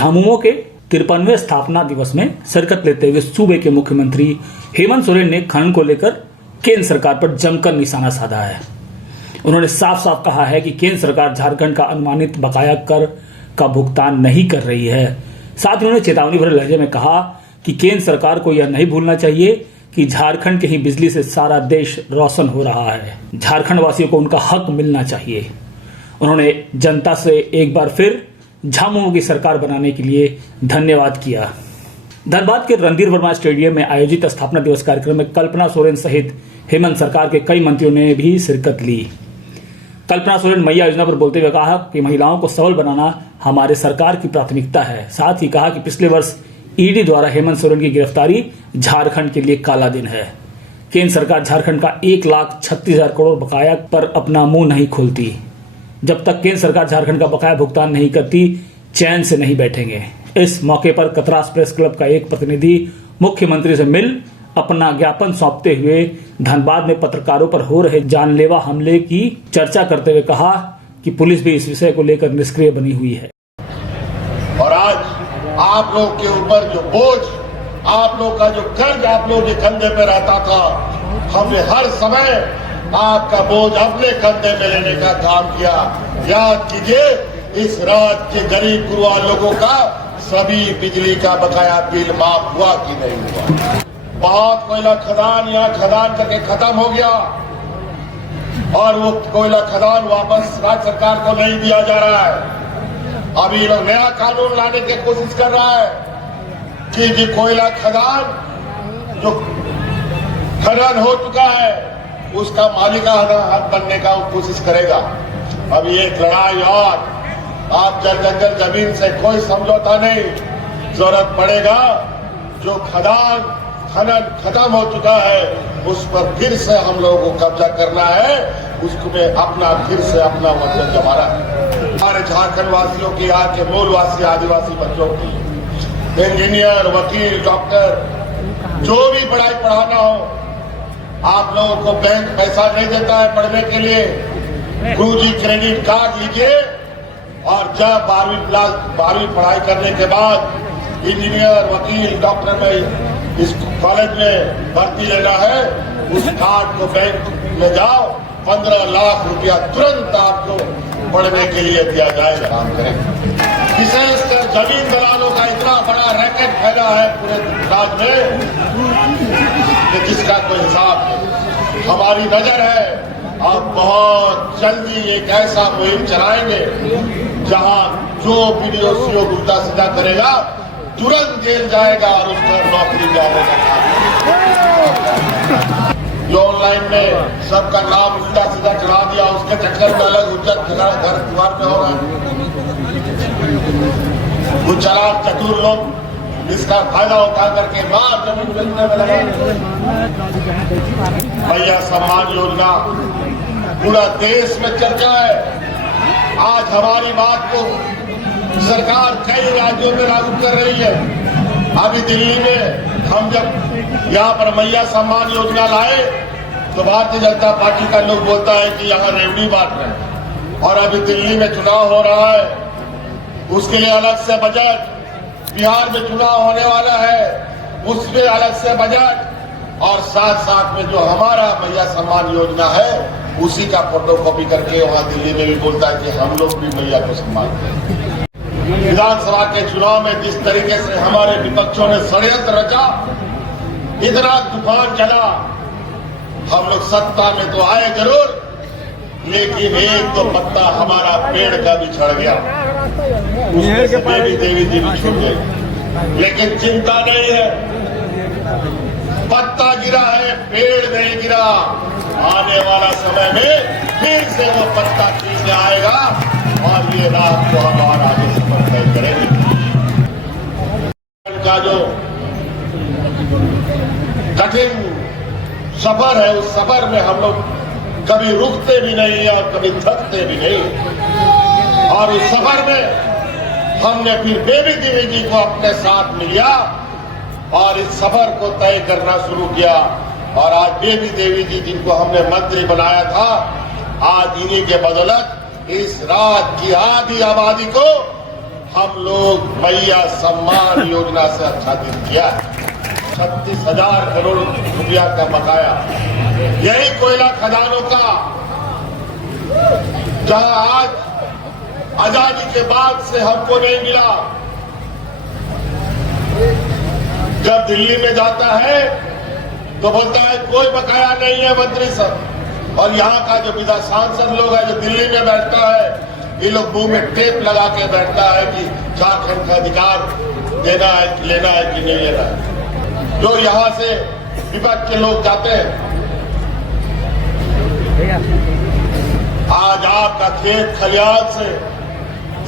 झामुमो के 53वें स्थापना दिवस में शिरकत लेते हुए सूबे के मुख्यमंत्री हेमंत सोरेन ने खनन को लेकर केंद्र सरकार पर जमकर निशाना साधा है। उन्होंने साफ साफ कहा है कि केंद्र सरकार झारखंड का अनुमानित बकाया कर का भुगतान नहीं कर रही है। साथ ही उन्होंने चेतावनी भरे लहजे में कहा कि केंद्र सरकार को यह नहीं भूलना चाहिए कि झारखंड की ही बिजली से सारा देश रोशन हो रहा है। झारखंड वासियों को उनका हक मिलना चाहिए। उन्होंने जनता से एक बार फिर झामुमो की सरकार बनाने के लिए धन्यवाद किया। धनबाद के रणधीर वर्मा स्टेडियम में आयोजित स्थापना दिवस कार्यक्रम में कल्पना सोरेन सहित हेमंत सरकार के कई मंत्रियों ने भी शिरकत ली। कल्पना सोरेन मैया योजना पर बोलते हुए कहा कि महिलाओं को सबल बनाना हमारे सरकार की प्राथमिकता है। साथ ही कहा कि पिछले वर्ष ईडी द्वारा हेमंत सोरेन की गिरफ्तारी झारखंड के लिए काला दिन है। केंद्र सरकार झारखंड का 1,36,000 करोड़ बकाया पर अपना मुंह नहीं खोलती। जब तक केंद्र सरकार झारखंड का बकाया भुगतान नहीं करती, चैन से नहीं बैठेंगे। इस मौके पर कतरास प्रेस क्लब का एक प्रतिनिधि मुख्यमंत्री से मिल अपना ज्ञापन सौंपते हुए धनबाद में पत्रकारों पर हो रहे जानलेवा हमले की चर्चा करते हुए कहा कि पुलिस भी इस विषय को लेकर निष्क्रिय बनी हुई है। और आज आप लोग के ऊपर जो बोझ, आप लोग का जो कर्ज आप लोग के कंधे पे रहता था, हमने हर समय आपका बोझ अपने कंधे में लेने का काम किया। याद कीजिए, इस राज्य के गरीब गुरुआ लोगों का सभी बिजली का बकाया बिल माफ हुआ कि नहीं हुआ। बहुत कोयला खदान यहाँ खदान करके खत्म हो गया और वो कोयला खदान वापस राज्य सरकार को नहीं दिया जा रहा है। अभी लोग नया कानून लाने की कोशिश कर रहा है कि जो कोयला खदान जो खनन हो चुका है उसका मालिकाना हक बनने का कोशिश करेगा। अब ये लड़ाई और आप जंगल जमीन से कोई समझौता नहीं, जरूरत पड़ेगा जो खदान खनन खत्म हो चुका है उस पर फिर से हम लोगों को कब्जा करना है, उसको में अपना फिर से अपना मतलब जमाना है। हमारे झारखंड वासियों की, यहाँ के मूलवासी आदिवासी बच्चों की, इंजीनियर, वकील, डॉक्टर, जो भी पढ़ाई पढ़ाना हो, आप लोगों को बैंक पैसा नहीं देता है पढ़ने के लिए। गुरुजी क्रेडिट कार्ड लीजिए और जब 12वीं पढ़ाई करने के बाद इंजीनियर, वकील, डॉक्टर में इस कॉलेज में भर्ती लेना है, उस कार्ड को बैंक में जाओ, 15 लाख रुपया तुरंत आपको पढ़ने के लिए दिया जाएगा। काम करें। विशेषकर जमीन दलालों का इतना बड़ा रैकेट फैला है पूरे राज्य में कि जिसका कोई हिसाब नहीं। हमारी नजर है, अब बहुत जल्दी एक ऐसा मुहिम चलाएंगे जहां जो वीडियो सीओ उल्टा सीधा करेगा तुरंत जेल जाएगा और उसको नौकरी जाने का। जो ऑनलाइन में सबका नाम उल्टा सीधा चढ़ा दिया, उसके चक्कर में अलग उज्जत घर द्वार पे हो रहा है। कुछ चालाक चतुर लोग इसका फायदा उठा करके बाहर जमीन बेचने में लगे। भैया सम्मान योजना पूरा देश में चर्चा है। आज हमारी बात को सरकार कई राज्यों में लागू कर रही है। अभी दिल्ली में हम जब यहाँ पर मैया सम्मान योजना लाए तो भारतीय जनता पार्टी का लोग बोलता है कि यहाँ रेवड़ी बांट रहे हैं। और अभी दिल्ली में चुनाव हो रहा है, उसके लिए अलग से बजट, बिहार में चुनाव होने वाला है उसमें अलग से बजट, और साथ साथ में जो हमारा मैया सम्मान योजना है उसी का फोटोकॉपी करके वहाँ दिल्ली में भी बोलता है कि हम लोग भी मैया को सम्मान करें। विधानसभा के चुनाव में जिस तरीके से हमारे विपक्षों ने षड्यंत्र रचा, इतना तूफान चला, हम लोग सत्ता में तो आए जरूर, लेकिन एक तो पत्ता हमारा पेड़ का भी झड़ गया, उसमें से देवी जी भी छूट गए। लेकिन चिंता नहीं है, पत्ता गिरा है, पेड़ नहीं गिरा। आने वाला समय में फिर से वो पत्ता खींचने आएगा और ये रात को हम और आगे सफर तय करेंगे। का जो कठिन सफर है, उस सफर में हम लोग कभी रुकते भी नहीं और कभी थकते भी नहीं। और उस सफर में हमने फिर बेबी देवी जी को अपने साथ लिया और इस सफर को तय करना शुरू किया। और आज बेबी देवी जी जिनको हमने मंत्री बनाया था, आज इन्हीं के बदौलत इस राज्य की आधी आबादी को हम लोग मैया सम्मान योजना से आच्छादित किया 36,000 करोड़ रुपया का बकाया। यही कोयला खदानों का जहां आज आजादी के बाद से हमको नहीं मिला। जब दिल्ली में जाता है तो बोलता है कोई बकाया नहीं है मंत्री साहब, और यहाँ का जो विधायक सांसद लोग है जो दिल्ली में बैठता है, ये लोग मुंह में टेप लगा के बैठता है कि झारखंड का अधिकार देना है कि लेना है कि नहीं लेना है। जो यहाँ से विपक्ष के लोग जाते हैं, आज आपका खेत खलियान से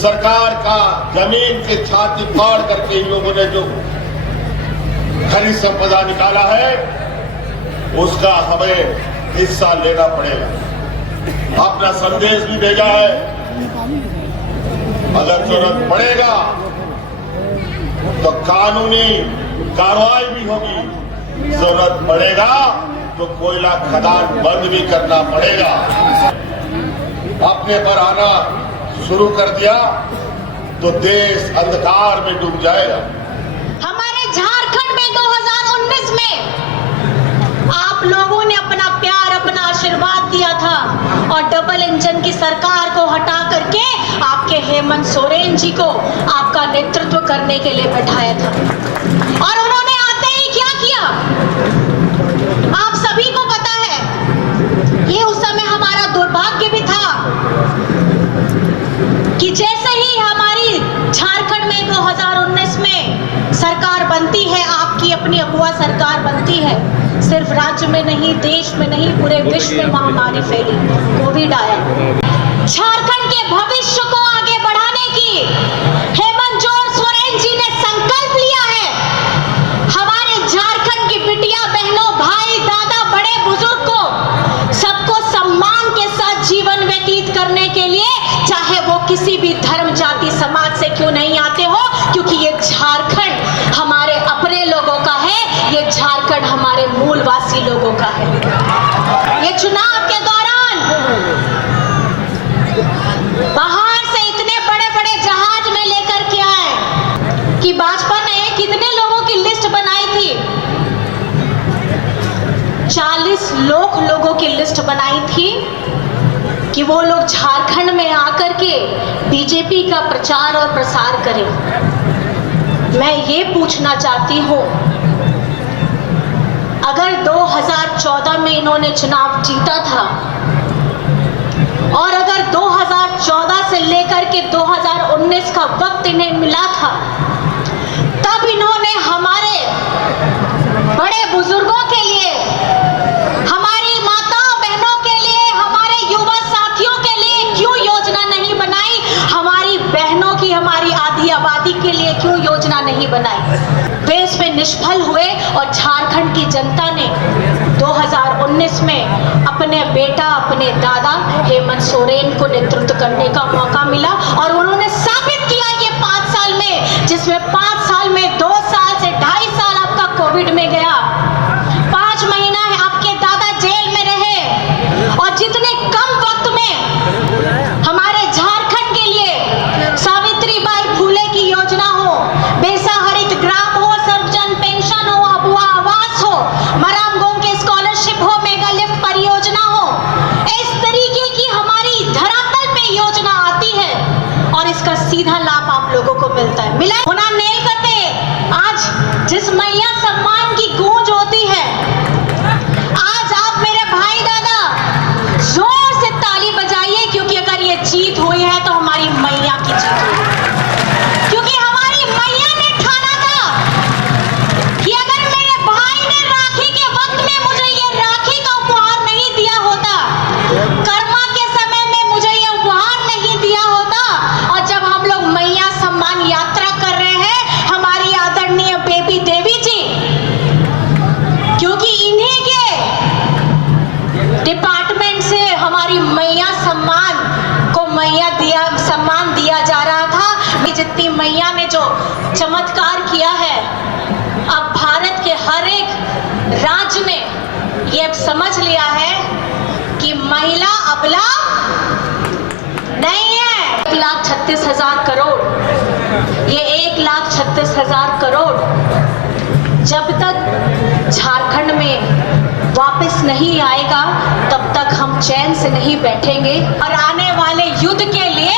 सरकार का जमीन के छाती फाड़ करके इन लोगों ने जो खनिज संपदा निकाला है, उसका हमें हिस्सा लेना पड़ेगा। अपना संदेश भी भेजा है, अगर जरूरत पड़ेगा तो कानूनी कार्रवाई भी होगी, जरूरत पड़ेगा तो कोयला खदान बंद भी करना पड़ेगा। अपने पर आना शुरू कर दिया तो देश अंधकार में डूब जाएगा। हमारे झारखंड में 2019 में आप लोगों ने अपना प्यार, अपना आशीर्वाद दिया था और डबल इंजन की सरकार को हटा करके आपके हेमंत सोरेन जी को आपका नेतृत्व करने के लिए बैठाया था। और उन्होंने आते ही क्या किया, आप सभी को पता है। ये उस समय हमारा दुर्भाग्य भी था कि जैसे ही हमारी झारखंड में 2019 में सरकार बनती है, आपकी अपनी अगुआ सरकार बनती है, सिर्फ राज्य में नहीं, देश में नहीं, पूरे विश्व में महामारी फैली, कोविड आया। झारखंड के भविष्य को आगे बढ़ाने की हेमंत सोरेन जी ने संकल्प लिया है। हमारे झारखंड की बिटिया बहनों, भाई, दादा, बड़े बुजुर्ग को सबको सम्मान के साथ जीवन व्यतीत करने के लिए, चाहे वो किसी भी धर्म, जाति, समाज से क्यों नहीं आते हो, क्योंकि ये झारखंड हमारे अपने लोगों का है, ये झारखंड हमारे मूलवासी लोगों का है। ये चुनाव के दौरान बाहर से इतने बड़े बड़े जहाज में लेकर के आए कि भाजपा ने कितने लोगों की लिस्ट बनाई थी, 40 लोगों की लिस्ट बनाई थी कि वो लोग झारखंड में आकर के बीजेपी का प्रचार और प्रसार करें। मैं ये पूछना चाहती हूँ, अगर 2014 में इन्होंने चुनाव जीता था और अगर 2014 से लेकर के 2019 का वक्त इन्हें मिला था, तब इन्होंने हमारे बड़े बुजुर्गों के लिए, हमारी माताओं बहनों के लिए, हमारे युवा साथियों के लिए क्यों योजना नहीं बनाई? हमारी बहनों की, हमारी आधी आबादी के लिए क्यों योजना नहीं बनाई? वे इसमें निष्फल हुए और झारखंड की जनता ने 2019 में अपने बेटा, अपने दादा हेमंत सोरेन को नेतृत्व करने का मौका मिला और उन्होंने साबित किया ये 5 साल में, जिसमें 5 साल में 2 साल से 2.5 साल आपका कोविड में गया, 5 महीना है आपके दादा जेल में रहे, और जितने कम वक्त में हमारे झारखंड के लिए सावित्रीबाई फुले की योजना हो, बेसा हरित ग्राम हो, सर्वजन पेंशन हो, अबुआ आवास हो, मराम गोम के स्कॉलरशिप हो, मेगा लिफ्ट परियोजना हो, इस तरीके की हमारी धरातल पे योजना आती है और इसका सीधा लाभ आप लोगों को मिलता है। मिला होना नेल करते, आज जिस मैया सम्मान की गूंज होती है, आज आप मेरे भाई दादा जोर से ताली बजाइए, क्योंकि अगर ये जीत हुई है तो हमारी मैया की जीत हुई है। क्योंकि हमारी मैया ने ठाना था कि अगर मेरे भाई ने राखी के वक्त में मुझे ये राखी का उपहार नहीं दिया होता, कर्मा के समय में मुझे ये उपहार नहीं दिया होता, और जब हम लोग मैया सम्मान यात्रा कर रहे हैं, हमारी आदरणीय बेबी देवी जी, क्योंकि इन्हीं के डिपार्टमेंट से हमारी मैया सम्मान को सम्मान दिया जा रहा था। जितनी मैया ने जो चमत्कार किया है, अब भारत के हर एक राज्य ने ये समझ लिया है कि महिला अबला नहीं है। 1,36,000 करोड़ 1,36,000 करोड़ जब तक झारखंड में वापस नहीं आएगा तब तक हम चैन से नहीं बैठेंगे और आने वाले युद्ध के लिए